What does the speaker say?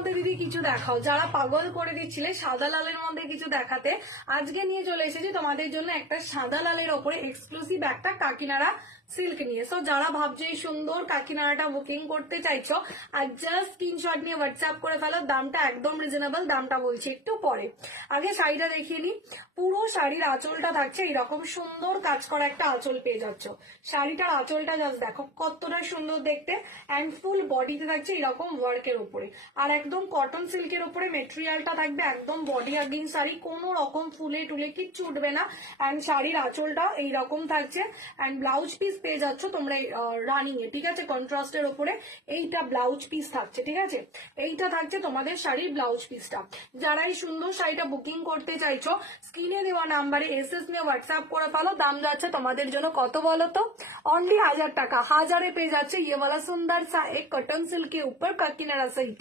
মধ্যে দিদি কিছু দেখাও, যারা পাগল করে দিচ্ছিলে সাদা লালের মধ্যে কিছু দেখাতে, আজকে নিয়ে চলে এসেছি তোমাদের জন্য একটা সাদা লালের ওপরে এক্সক্লুসিভ একটা কাকিনাড়া সিল্ক নিয়ে। সো যারা ভাবছো এই সুন্দর কাকিনাড়াটা বুকিং করতে চাইছো, আর জাস্ট স্ক্রিনশট নিয়ে হোয়াটসঅ্যাপ করে ফেলো। দামটা একদম রিজনেবল, দামটা বলছি একটু পরে। আগে শাড়িটা দেখিয়ে নি। পুরো শাড়ির আঁচলটা থাকছে এরকম সুন্দর কাজ করা একটা আঁচল পেয়ে যাচ্ছ। শাড়িটার আঁচলটা জাস্ট দেখো কতটা সুন্দর দেখতে, অ্যান্ড ফুল বডিতে থাকছে এরকম ওয়ার্কের উপরে, আর একদম কটন সিল্কের উপরে মেটেরিয়ালটা থাকবে একদম বডি হাগিং শাড়ি, কোনো রকম ফুলে টুলে কিচ্ছু উঠবে না। অ্যান্ড শাড়ির আঁচলটা এইরকম থাকছে, অ্যান্ড ব্লাউজ পিস পেয়ে যাচ্ছ তোমরা রানিং এ, ঠিক আছে, কন্ট্রাস্টের উপরে এইটা ব্লাউজ পিস থাকছে, ঠিক আছে, এইটা থাকছে তোমাদের শাড়ির ব্লাউজ পিসটা। যারা এই সুন্দর শাড়িটা বুকিং করতে চাইছো, স্ক্রিনে দেওয়া নাম্বারে এসএস নিয়ে হোয়াটসঅ্যাপ করে ফেলো। দাম যাচ্ছে তোমাদের জন্য কত বলো তো, অনলি 1000 টাকা। 1000 পেয়ে যাচ্ছে ये वाला सुंदर सा एक कॉटन सिल्क के ऊपर काकीनाडा सिल्क।